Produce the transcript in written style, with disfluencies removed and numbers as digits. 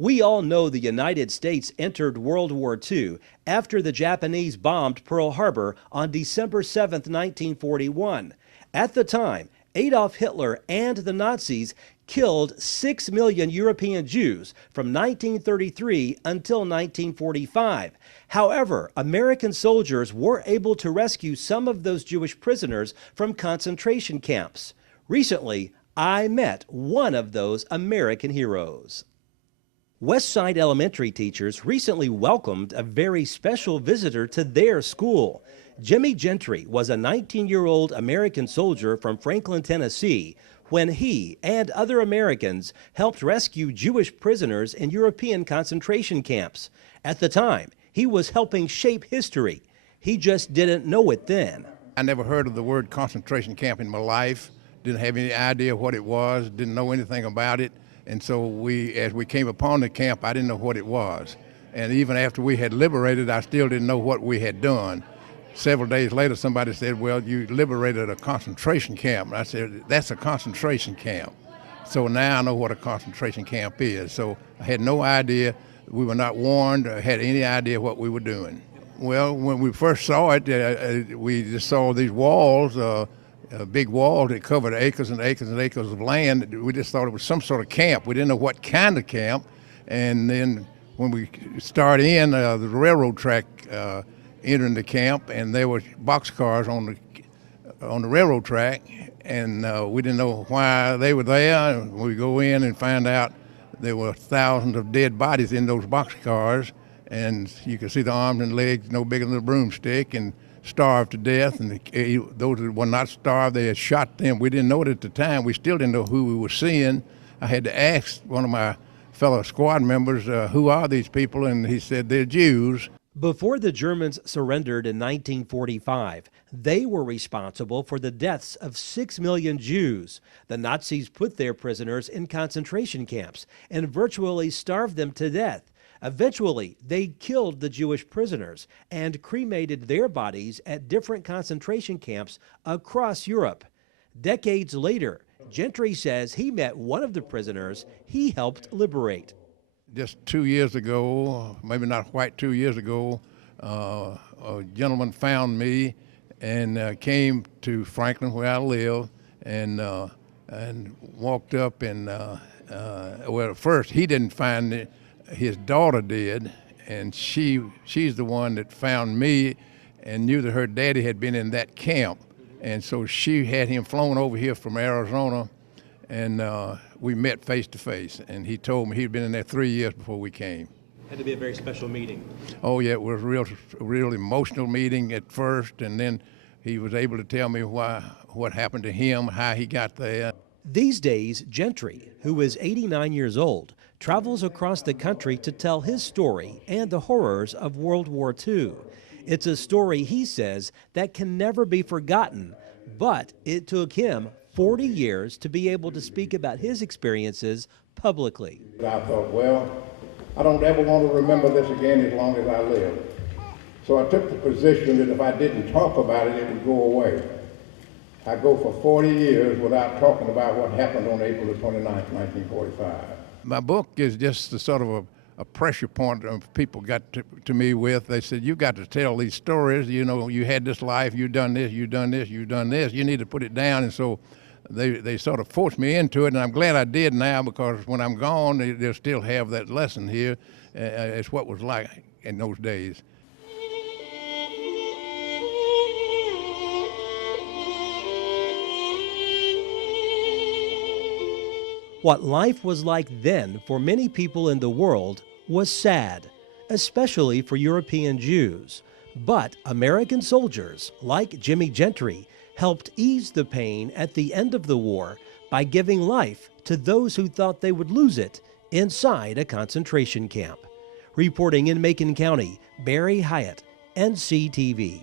We all know the United States entered World War II after the Japanese bombed Pearl Harbor on December 7, 1941. At the time, Adolf Hitler and the Nazis killed 6 million European Jews from 1933 until 1945. However, American soldiers were able to rescue some of those Jewish prisoners from concentration camps. Recently, I met one of those American heroes. Westside Elementary teachers recently welcomed a very special visitor to their school. Jimmy Gentry was a 19-year-old American soldier from Franklin, Tennessee, when he and other Americans helped rescue Jewish prisoners in European concentration camps. At the time, he was helping shape history. He just didn't know it then. I never heard of the word concentration camp in my life, didn't have any idea what it was, didn't know anything about it. And so as we came upon the camp, I didn't know what it was. And even after we had liberated, I still didn't know what we had done. Several days later, somebody said, well, you liberated a concentration camp. And I said, that's a concentration camp. So now I know what a concentration camp is. So I had no idea. We were not warned or had any idea what we were doing. Well, when we first saw it, we just saw these walls, a big wall that covered acres and acres and acres of land. We just thought it was some sort of camp. We didn't know what kind of camp. And then when we started in, the railroad track entering the camp, and there were boxcars on the railroad track, and we didn't know why they were there. We go in and find out there were thousands of dead bodies in those boxcars, and you could see the arms and legs no bigger than a broomstick, and starved to death. And those that were not starved, they had shot them. We didn't know it at the time. We still didn't know who we were seeing. I had to ask one of my fellow squad members, who are these people? And he said, they're Jews. Before the Germans surrendered in 1945, they were responsible for the deaths of 6 million Jews. The Nazis put their prisoners in concentration camps and virtually starved them to death. Eventually, they killed the Jewish prisoners and cremated their bodies at different concentration camps across Europe. Decades later, Gentry says he met one of the prisoners he helped liberate. Just 2 years ago, maybe not quite 2 years ago, a gentleman found me and came to Franklin, where I live, and walked up and, well, at first he didn't find it. His daughter did, and she's the one that found me and knew that her daddy had been in that camp. And so she had him flown over here from Arizona, and we met face to face. And he told me he'd been in there 3 years before we came. Had to be a very special meeting. Oh yeah, it was a real emotional meeting at first, and then he was able to tell me what happened to him, how he got there. These days, Gentry, who is 89 years old, travels across the country to tell his story and the horrors of World War II. It's a story, he says, that can never be forgotten, but it took him 40 years to be able to speak about his experiences publicly. I thought, well, I don't ever want to remember this again as long as I live. So I took the position that if I didn't talk about it, it would go away. I go for 40 years without talking about what happened on April the 29th, 1945. My book is just the sort of a pressure point of people got to me with. They said, you got to tell these stories. You know, you had this life, you done this, you done this, you done this. You need to put it down. And so they sort of forced me into it, and I'm glad I did now, because when I'm gone, they'll still have that lesson here. It's what it was like in those days. What life was like then for many people in the world was sad, especially for European Jews. But American soldiers, like Jimmy Gentry, helped ease the pain at the end of the war by giving life to those who thought they would lose it inside a concentration camp. Reporting in Macon County, Barry Hyatt, NCTV.